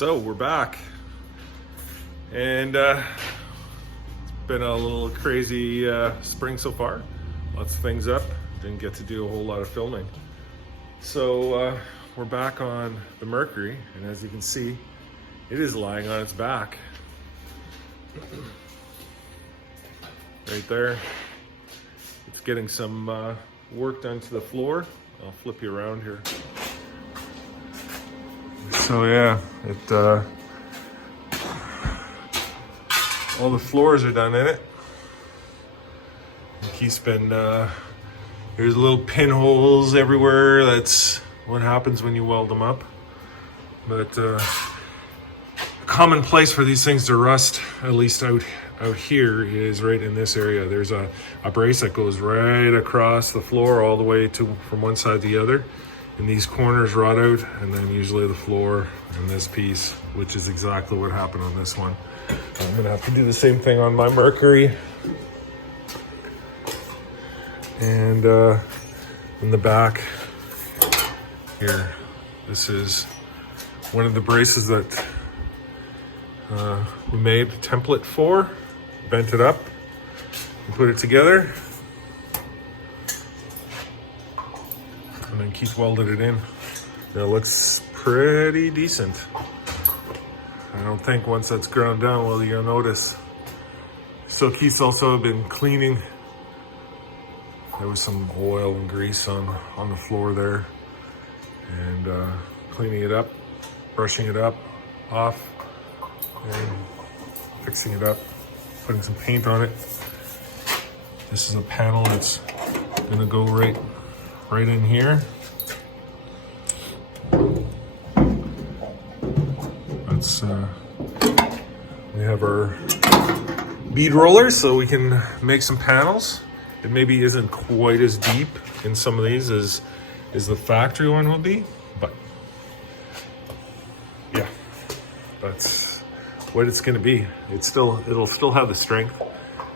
So we're back, and it's been a little crazy spring so far. Lots of things up. Didn't get to do a whole lot of filming. So we're back on the Mercury, and as you can see, it is lying on its back. Right there. It's getting some work done to the floor. I'll flip you around here. So yeah, all the floors are done in it. He's been, there's little pinholes everywhere. That's what happens when you weld them up. But a common place for these things to rust, at least out here, is right in this area. There's a brace that goes right across the floor all the way from one side to the other. And these corners rot out, and then usually the floor and this piece, which is exactly what happened on this one. I'm gonna have to do the same thing on my Mercury. And in the back here, this is one of the braces that we made a template for, bent it up and put it together. And then Keith welded it in. And it looks pretty decent. I don't think once that's ground down, well, you'll notice. So Keith's also been cleaning. There was some oil and grease on the floor there. And cleaning it up, brushing it up, off, and fixing it up, putting some paint on it. This is a panel that's gonna go right in here. That's we have our bead roller, so we can make some panels. It maybe isn't quite as deep in some of these as the factory one will be, but yeah, that's what it's gonna be. It'll still have the strength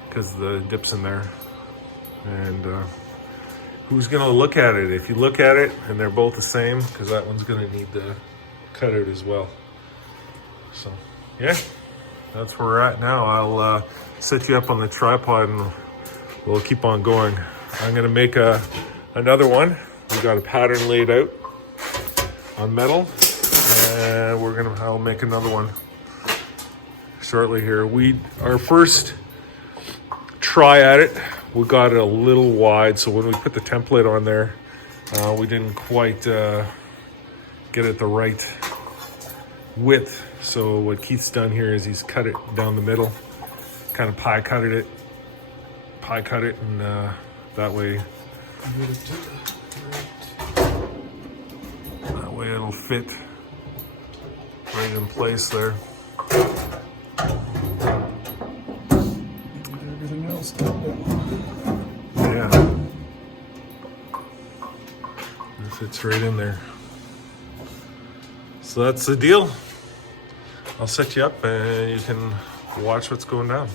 because the dip's in there. And who's gonna look at it? If you look at it and they're both the same, because that one's gonna need the cutout as well. So yeah, that's where we're at now. I'll set you up on the tripod and we'll keep on going. I'm gonna make another one. We got a pattern laid out on metal, and I'll make another one shortly here. Our first try at it, we got it a little wide, so when we put the template on there, we didn't quite get it the right width. So what Keith's done here is he's cut it down the middle, kind of pie cut it, and that way it'll fit right in place there. Everything else done. Yeah, it fits right in there. So that's the deal. I'll set you up and you can watch what's going down.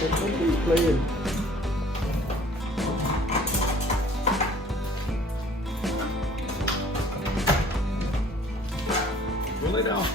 Nobody's playing. Roll it down.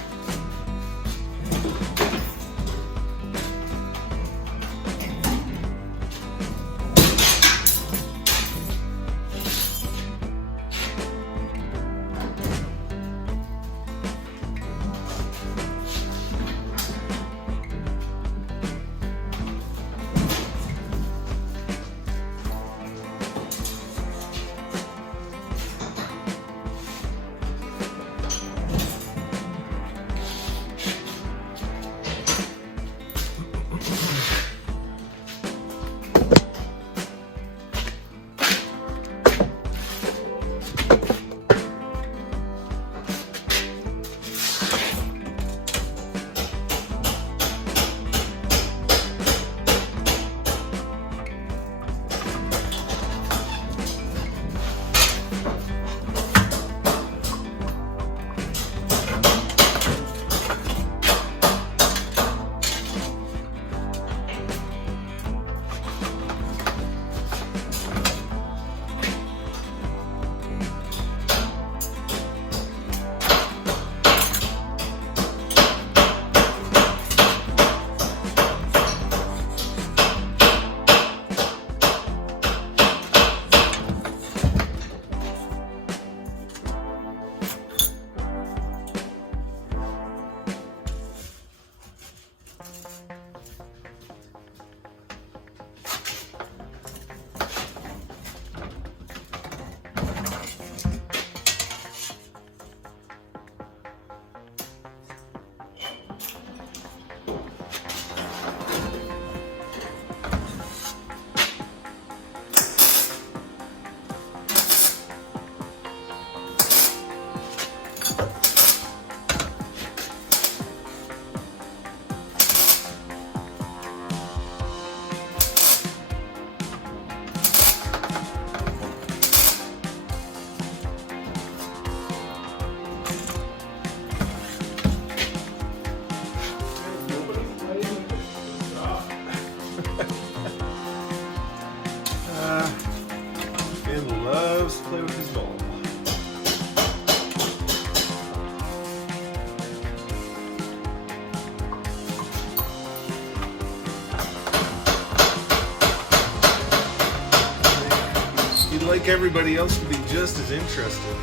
like everybody else to be just as interested.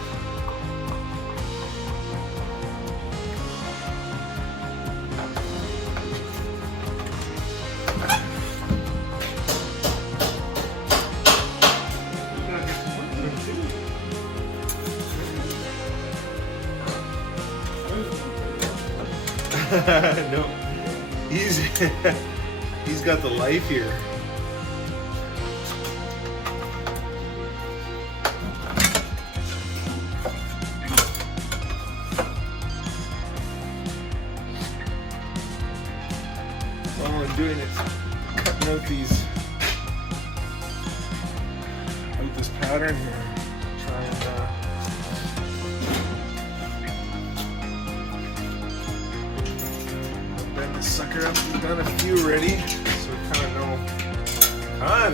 No, he's got the life here. All I'm doing is cutting out this pattern here. Try and bend this sucker up. We've done a few already, so we kind of know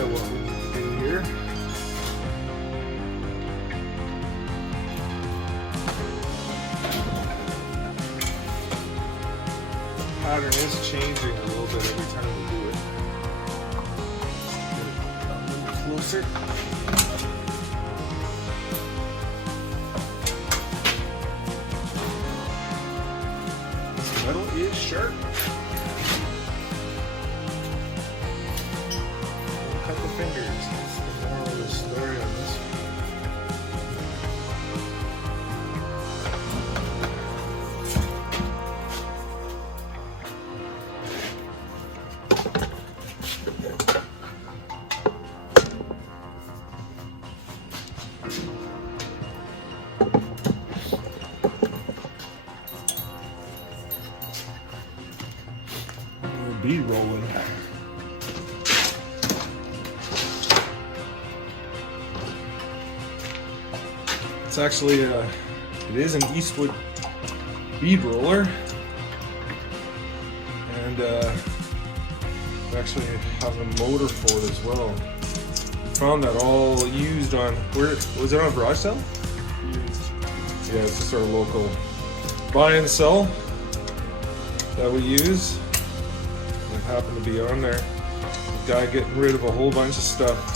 what we need to do here. The pattern is changing a little bit every time we do it. Get it a little closer. This metal is sharp. Cut the fingers. That's the moral of the story on this one. Bead rolling. It's actually it is an Eastwood bead roller, and we actually have a motor for it as well. Found that all used on, where was it, on a garage sale? Yeah, it's just our local buy and sell that we use. It happened to be on there. The guy getting rid of a whole bunch of stuff.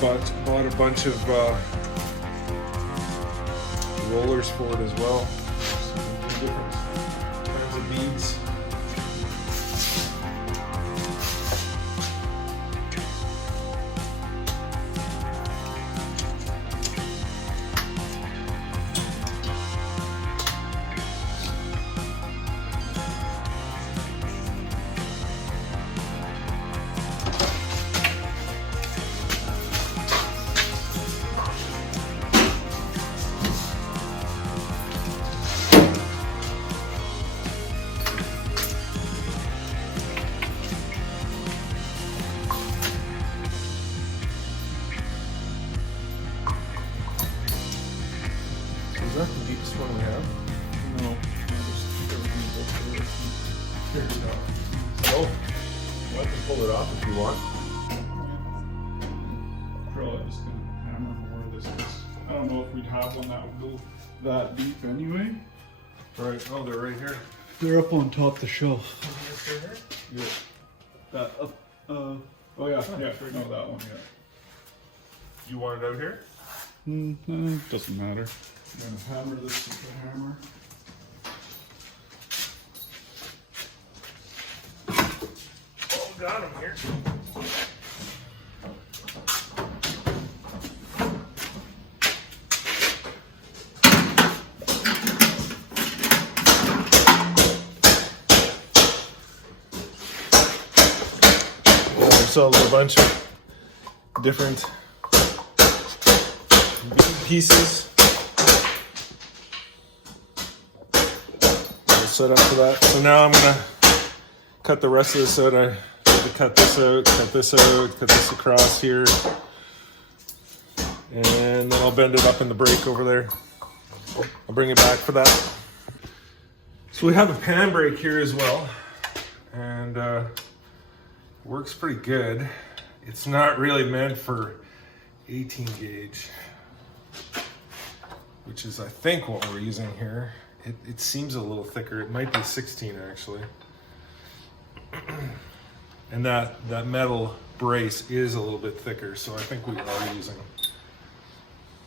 Bought a bunch of rollers for it as well. Different kinds of beads. Is that the deepest one we have? No. Oh, I can pull it off if you want. Probably just gonna hammer more of this. I don't know if we'd have one that would go that deep anyway. Right. Oh, they're right here. They're up on top of the shelf. Yeah. That up. Oh yeah. Yeah. No, that one. Yeah. You want it out here? Doesn't matter. I'm gonna hammer this with the hammer. Oh, got him here. So a bunch of different pieces. We'll set up for that. So now I'm gonna cut the rest of this out. I need to cut this out, cut this out, cut this across here, and then I'll bend it up in the brake over there. I'll bring it back for that. So we have a pan brake here as well, and works pretty good. It's not really meant for 18 gauge, which is I think what we're using here. It seems a little thicker. It might be 16 actually. And that metal brace is a little bit thicker, so I think we are using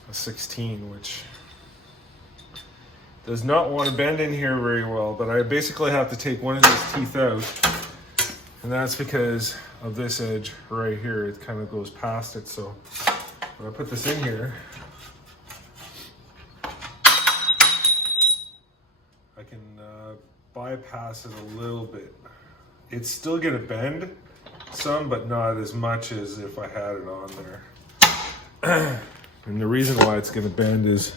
a 16, which does not want to bend in here very well, but I basically have to take one of these teeth out, and that's because of this edge right here. It kind of goes past it, so when I put this in here, I can bypass it a little bit. It's still gonna bend some, but not as much as if I had it on there. And the reason why it's gonna bend is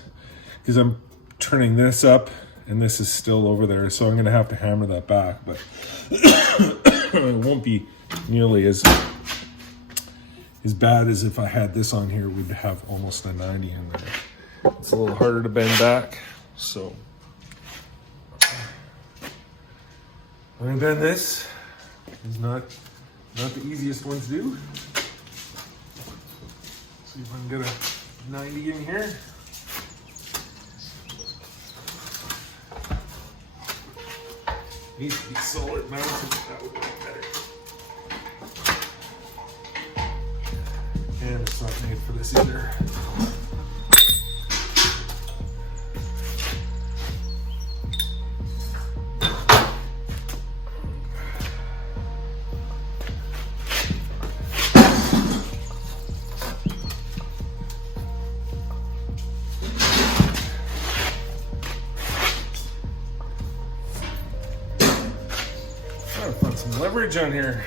because I'm turning this up and this is still over there, so I'm gonna have to hammer that back, but it won't be nearly as bad as if I had this on here. We'd have almost a 90 in there. It's a little harder to bend back, so I'm gonna bend this. It's not the easiest one to do. See if I can get a 90 in here. Needs to be solid mounted, that would be better. And it's not made for this either. Some leverage on here.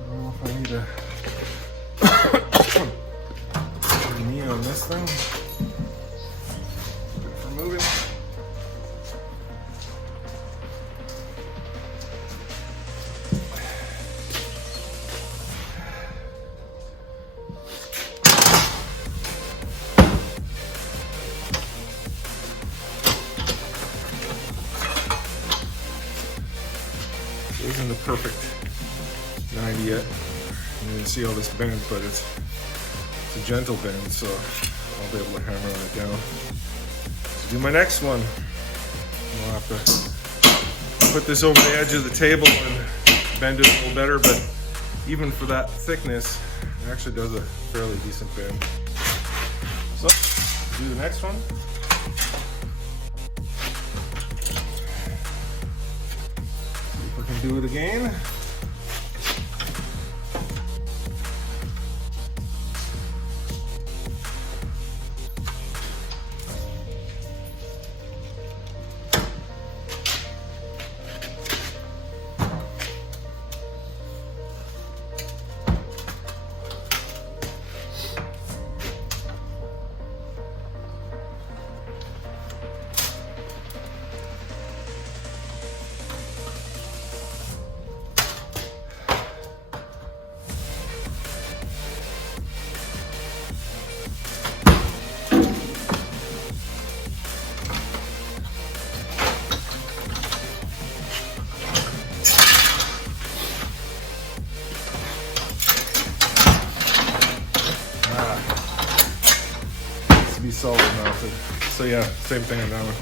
I don't know if I need to put a knee on this thing. Good for moving. Isn't the perfect 90 yet. You can see all this bend, but it's a gentle bend, so I'll be able to hammer it down. To do my next one, I'll have to put this over the edge of the table and bend it a little better, but even for that thickness, it actually does a fairly decent bend. So, do the next one. Do it again. Be solid mounted. So yeah, same thing on that one.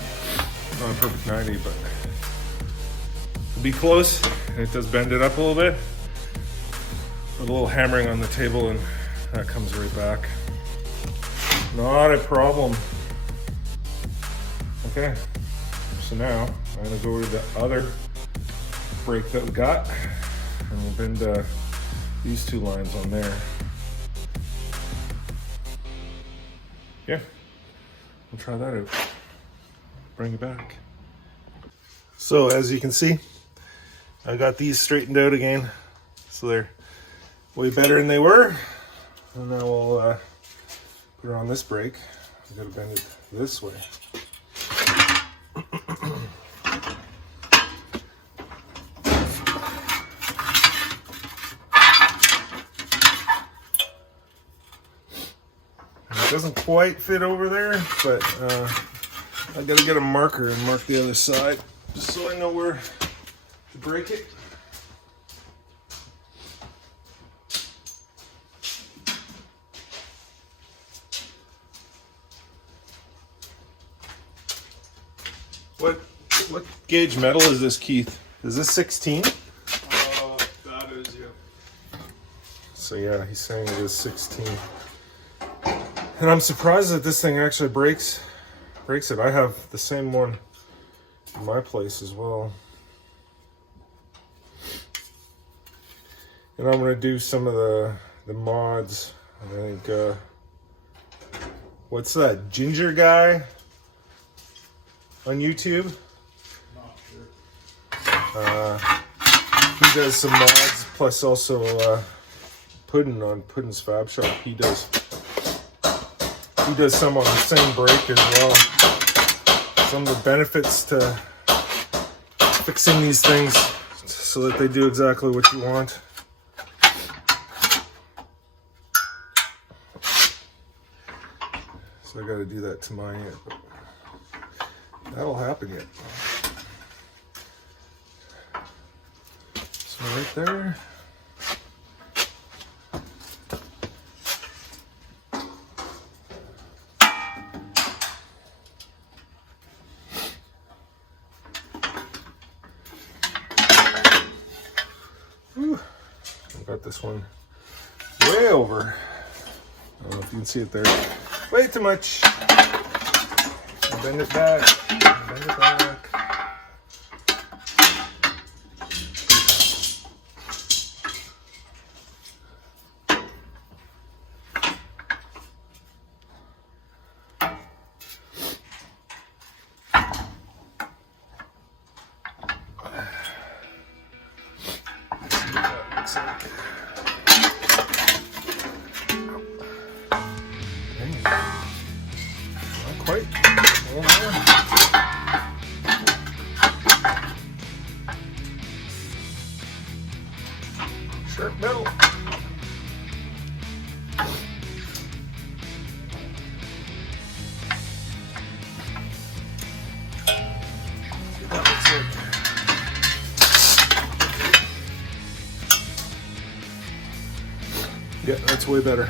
Not a perfect 90, but it'll be close. And it does bend it up a little bit. A little hammering on the table and that comes right back. Not a problem. Okay, so now I'm gonna go to the other break that we got and we'll bend these two lines on there. Yeah, we'll try that out. Bring it back. So as you can see, I got these straightened out again. So they're way better than they were. And now we'll put it on this brake. I've got to bend it this way. It doesn't quite fit over there, but I gotta get a marker and mark the other side just so I know where to break it. What gauge metal is this, Keith? Is this 16? So yeah, he's saying it is 16. And I'm surprised that this thing actually breaks it. I have the same one in my place as well. And I'm gonna do some of the mods. I think what's that ginger guy on YouTube? Not sure. He does some mods, plus also Puddin on Puddin's Fab Shop. He does some on the same break as well. Some of the benefits to fixing these things so that they do exactly what you want. So I got to do that to mine yet, but that'll happen yet. So right there. Whew. I got this one way over. I don't know if you can see it there. Way too much. Bend it back. Bend it back. Quite. A little more. Sharp metal. See what that looks like. Yeah, that's way better.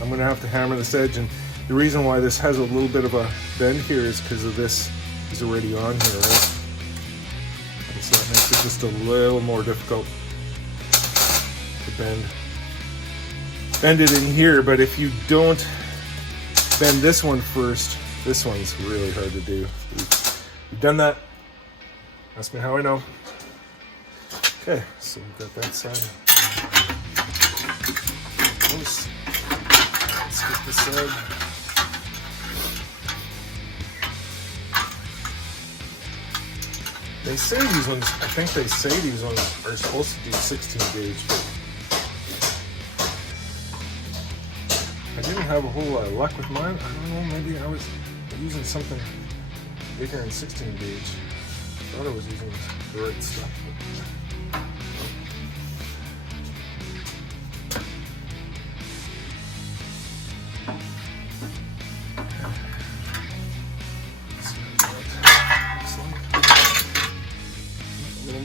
I'm gonna have to hammer this edge, and the reason why this has a little bit of a bend here is because of this is already on here, right? And so that makes it just a little more difficult to bend. Bend it in here, but if you don't bend this one first, this one's really hard to do. We've done that. Ask me how I know. Okay, so we've got that side. Let's get this side. They say these ones, I think they say these ones are supposed to do 16 gauge, but I didn't have a whole lot of luck with mine. I don't know, maybe I was using something bigger than 16 gauge. I thought I was using the right stuff.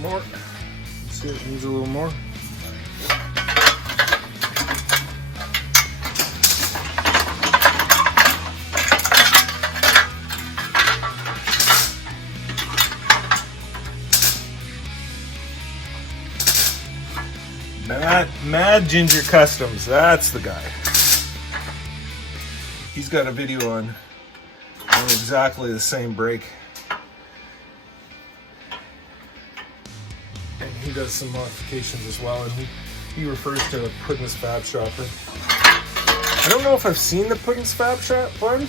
More. See, it needs a little more. Mad Ginger Customs, that's the guy. He's got a video on exactly the same brake. He does some modifications as well, and he refers to Puddin's Fab Shop. I don't know if I've seen the Puddin's Fab Shop one.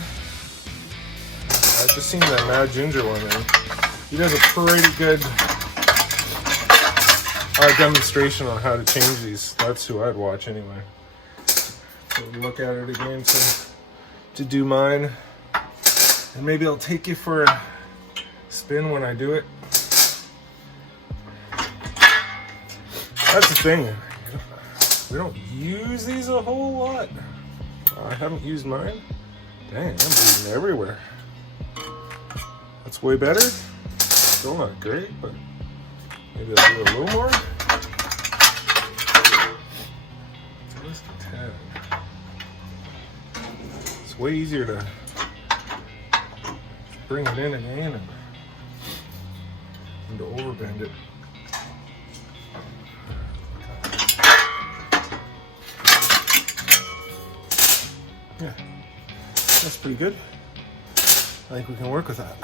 I've just seen that Mad Ginger one, and he does a pretty good demonstration on how to change these. That's who I'd watch anyway. So look at it again to do mine, and maybe I'll take you for a spin when I do it. That's the thing, we don't use these a whole lot. I haven't used mine. Dang, I'm bleeding everywhere. That's way better. Still not great, but maybe I'll do a little more. Just a tad. It's way easier to bring it in again and to overbend it. Yeah, that's pretty good. I think we can work with that.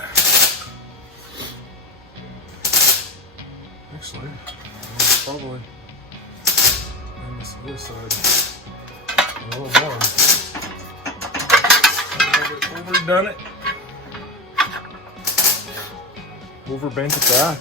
Actually, probably this side a little more. I've overdone it. Overbent it back.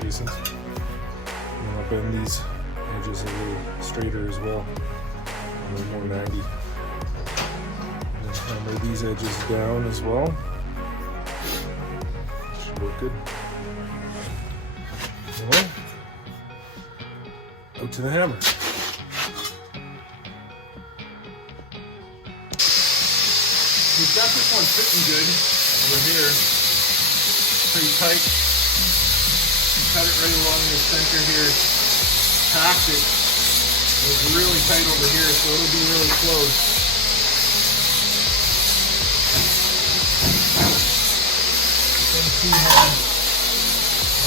Decent. And I'll bend these edges a little straighter as well, a little more 90. And then hammer these edges down as well. Should look good. Well, out to the hammer. We've got this one fitting good over here, pretty tight. Cut it right along the center here, packed it. It's really tight over here, so it'll be really close. Let's see how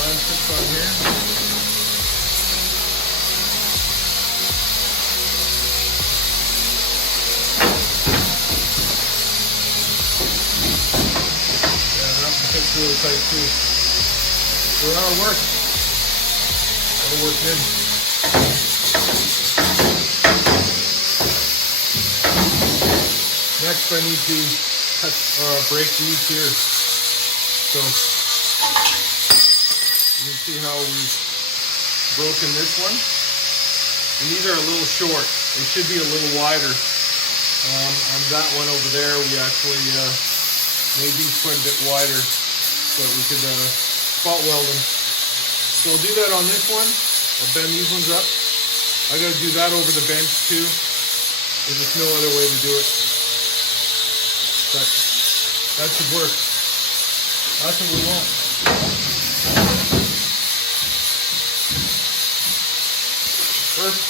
mine fits on here. Yeah, that one fits really tight too. So that'll work. That'll work good. Next I need to break these here. So you can see how we've broken this one. And these are a little short. They should be a little wider. On that one over there we actually made these quite a bit wider so that we could spot weld them. So I'll do that on this one. I'll bend these ones up. I gotta do that over the bench too. There's just no other way to do it. But that should work. That's what we want. First,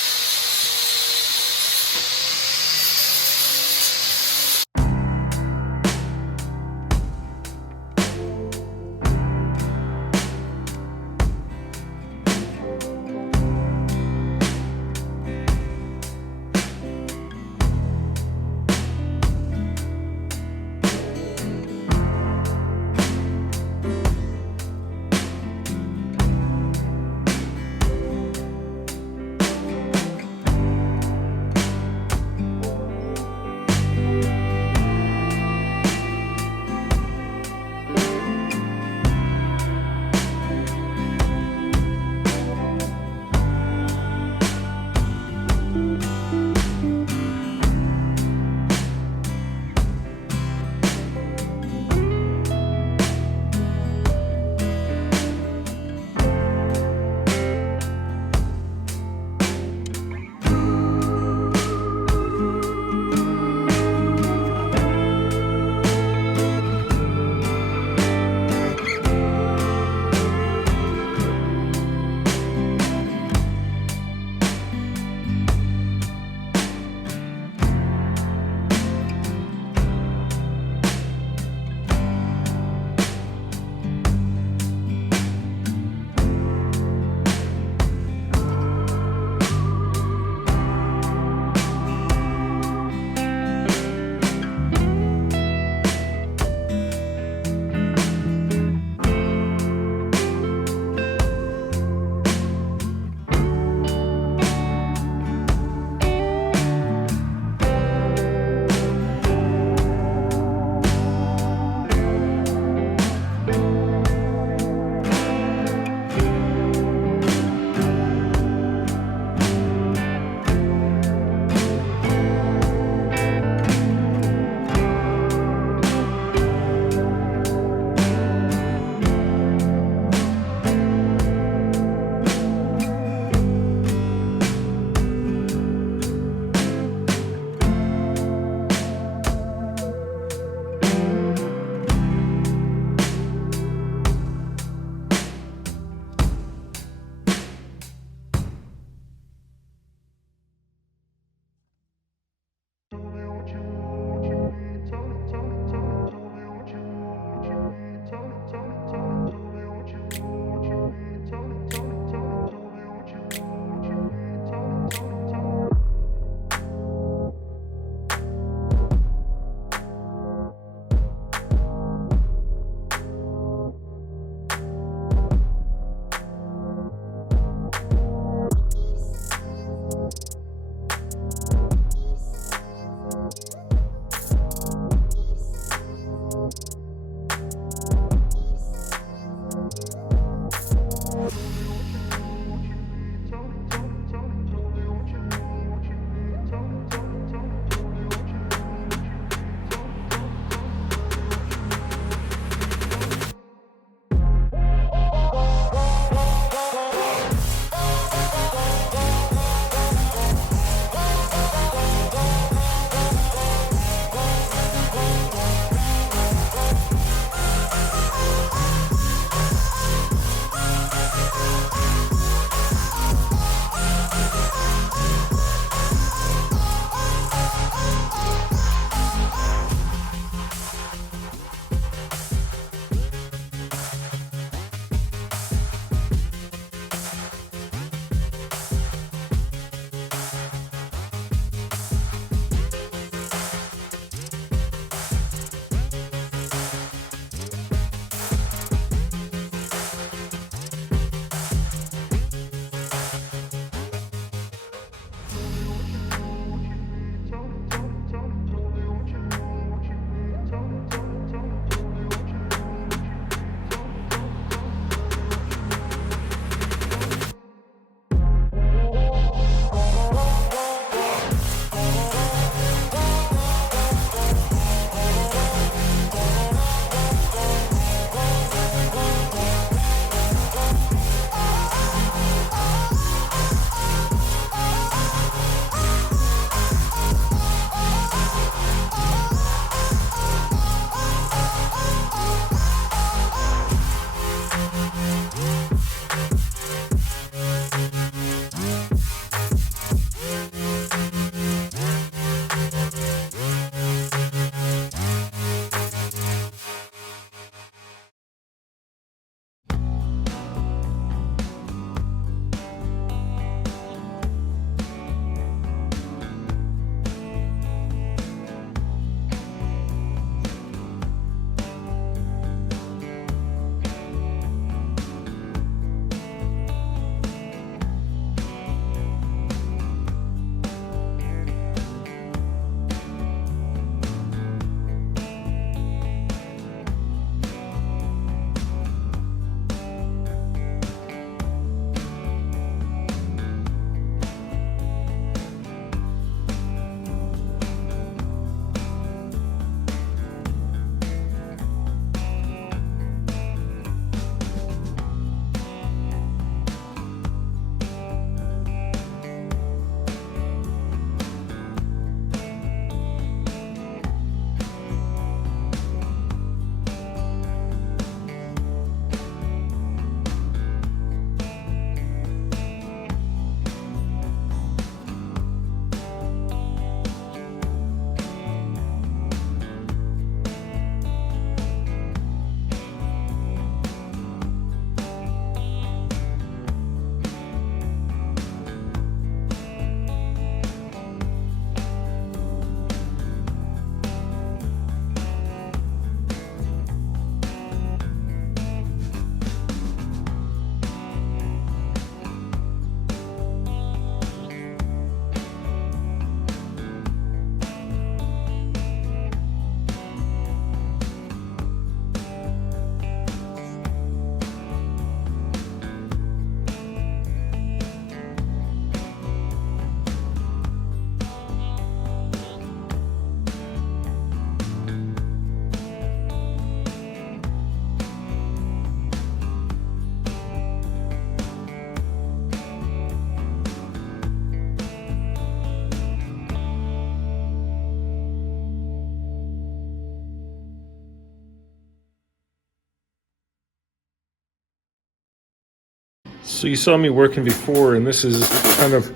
So you saw me working before, and this is kind of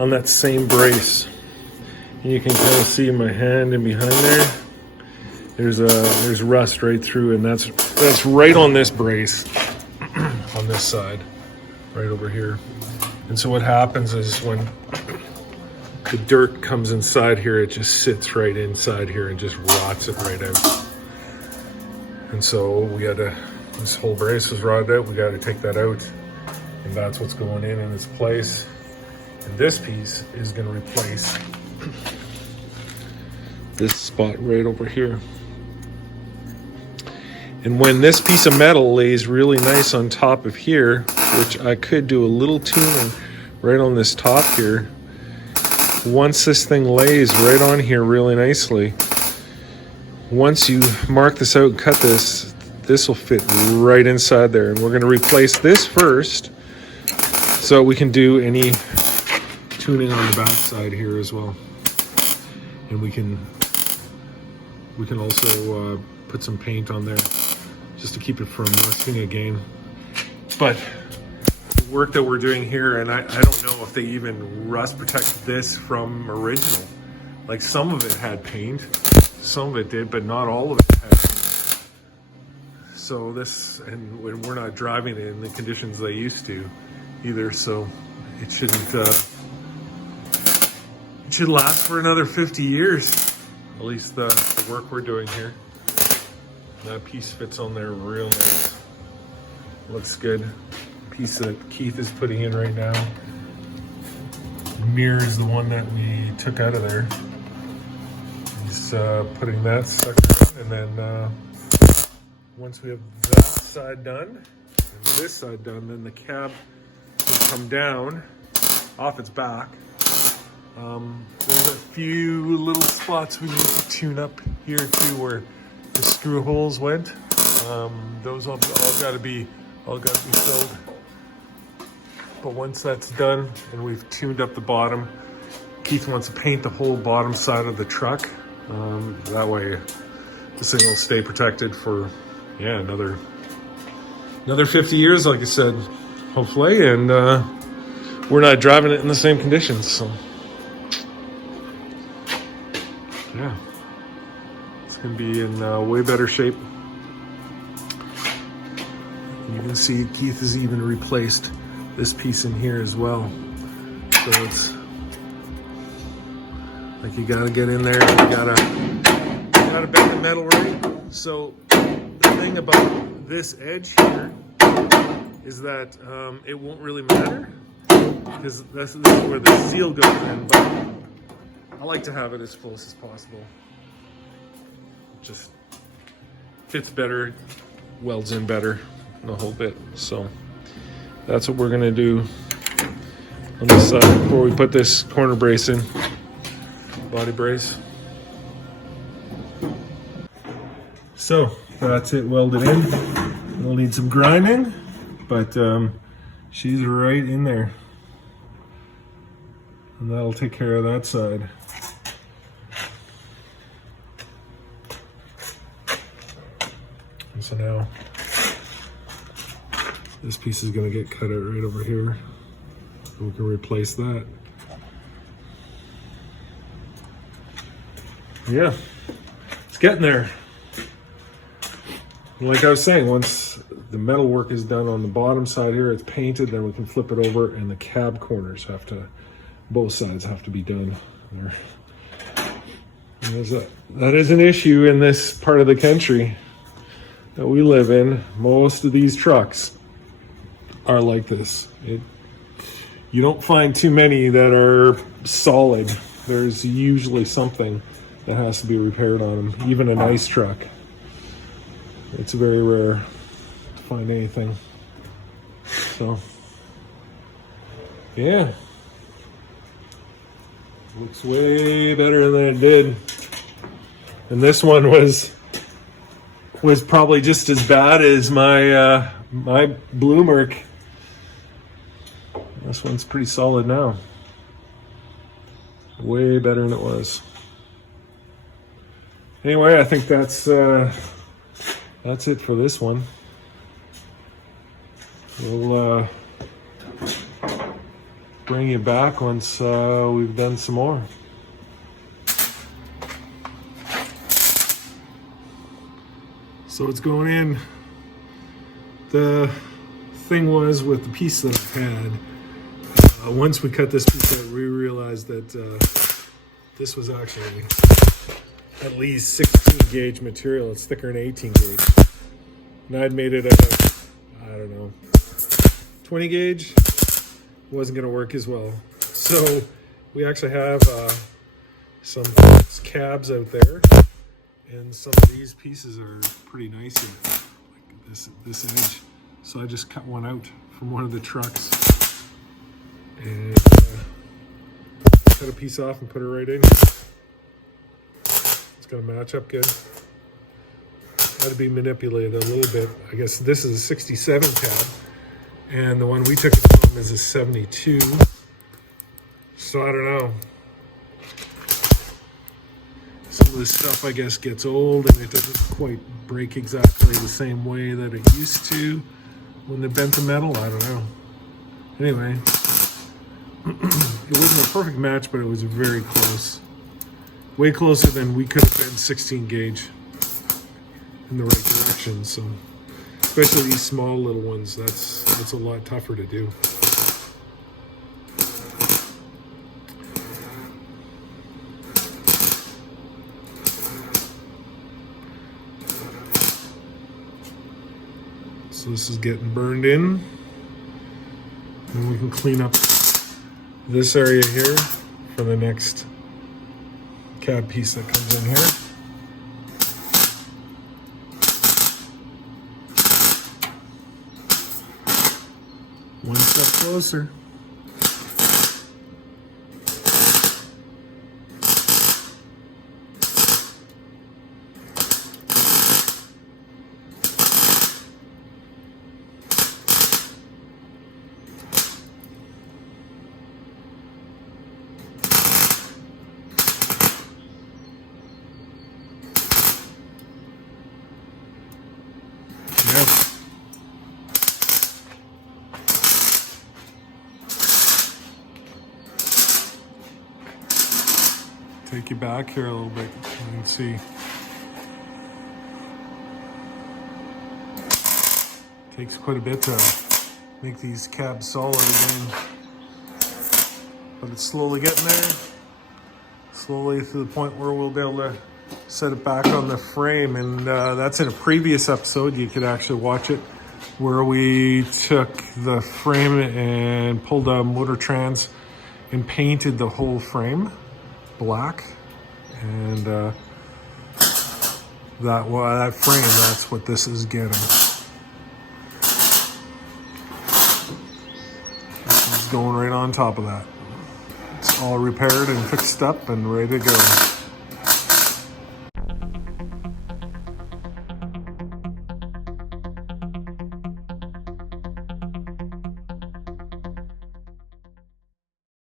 on that same brace. And you can kind of see my hand in behind there. There's rust right through, and that's right on this brace, on this side, right over here. And so what happens is when the dirt comes inside here, it just sits right inside here and just rots it right out. And so this whole brace was rotted out. We got to take that out, and that's what's going in its place. And this piece is going to replace this spot right over here. And when this piece of metal lays really nice on top of here, which I could do a little tuning right on this top here, once this thing lays right on here really nicely, once you mark this out and cut this, this will fit right inside there. And we're going to replace this first so we can do any tuning on the back side here as well. And we can also put some paint on there just to keep it from rusting again. But the work that we're doing here, and I don't know if they even rust protect this from original. Like, some of it had paint, some of it did, but not all of it had paint. So this, and we're not driving it in the conditions they used to either, so it shouldn't, it should last for another 50 years. At least the work we're doing here. That piece fits on there real nice. Looks good. Piece that Keith is putting in right now mirrors the one that we took out of there. He's putting that sucker on, and then once we have that side done and this side done, then the cab will come down off its back. There's a few little spots we need to tune up here too, where the screw holes went. Those all got to be filled. But once that's done and we've tuned up the bottom, Keith wants to paint the whole bottom side of the truck. That way, this thing will stay protected for another 50 years, like I said, hopefully, and we're not driving it in the same conditions. So. Yeah, it's going to be in way better shape. You can see Keith has even replaced this piece in here as well. So it's like you got to get in there, you got to bend the metal right. So the thing about this edge here is that it won't really matter, because this is where the seal goes in, but I like to have it as close as possible. Just fits better, welds in better, the whole bit. So that's what we're gonna do on this side before we put this corner brace in, body brace. So that's it welded in. We'll need some grinding, but she's right in there. And that'll take care of that side. And so now this piece is going to get cut out right over here. We can replace that. Yeah, it's getting there. Like I was saying, once the metal work is done on the bottom side here, it's painted, then we can flip it over, and the cab corners have to, both sides have to be done. That is an issue in this part of the country that we live in. Most of these trucks are like this. You don't find too many that are solid. There's usually something that has to be repaired on them, even a nice truck. It's very rare to find anything. So, yeah. Looks way better than it did. And this one was probably just as bad as my my Blue Merc. This one's pretty solid now. Way better than it was. Anyway, I think that's it for this one. We'll bring you back once we've done some more. So it's going in. The thing was with the piece that I had, once we cut this piece out, we realized that this was actually at least 16 gauge material. It's thicker than 18 gauge. And I'd made it out of, I don't know, 20 gauge. Wasn't going to work as well. So we actually have some cabs out there. And some of these pieces are pretty nice here, like this edge. So I just cut one out from one of the trucks and cut a piece off and put it right in. It's gonna match up good. Had to be manipulated a little bit. I guess this is a 67 cab, and the one we took it from is a 72. So I don't know. Some of this stuff, I guess, gets old and it doesn't quite break exactly the same way that it used to when they bent the metal. I don't know. Anyway, it wasn't a perfect match, but it was very close. Way closer than we could have been 16 gauge in the right direction. So, especially these small little ones, that's a lot tougher to do. So this is getting burned in. And we can clean up this area here for the next cab piece that comes in here. One step closer. Take you back here a little bit. You can see. Takes quite a bit to make these cabs solid again. But it's slowly getting there. Slowly to the point where we'll be able to set it back on the frame. And that's in a previous episode. You could actually watch it, where we took the frame and pulled a motor trans and painted the whole frame black, and that frame, that's what this is getting. This is going right on top of that. It's all repaired and fixed up and ready to go.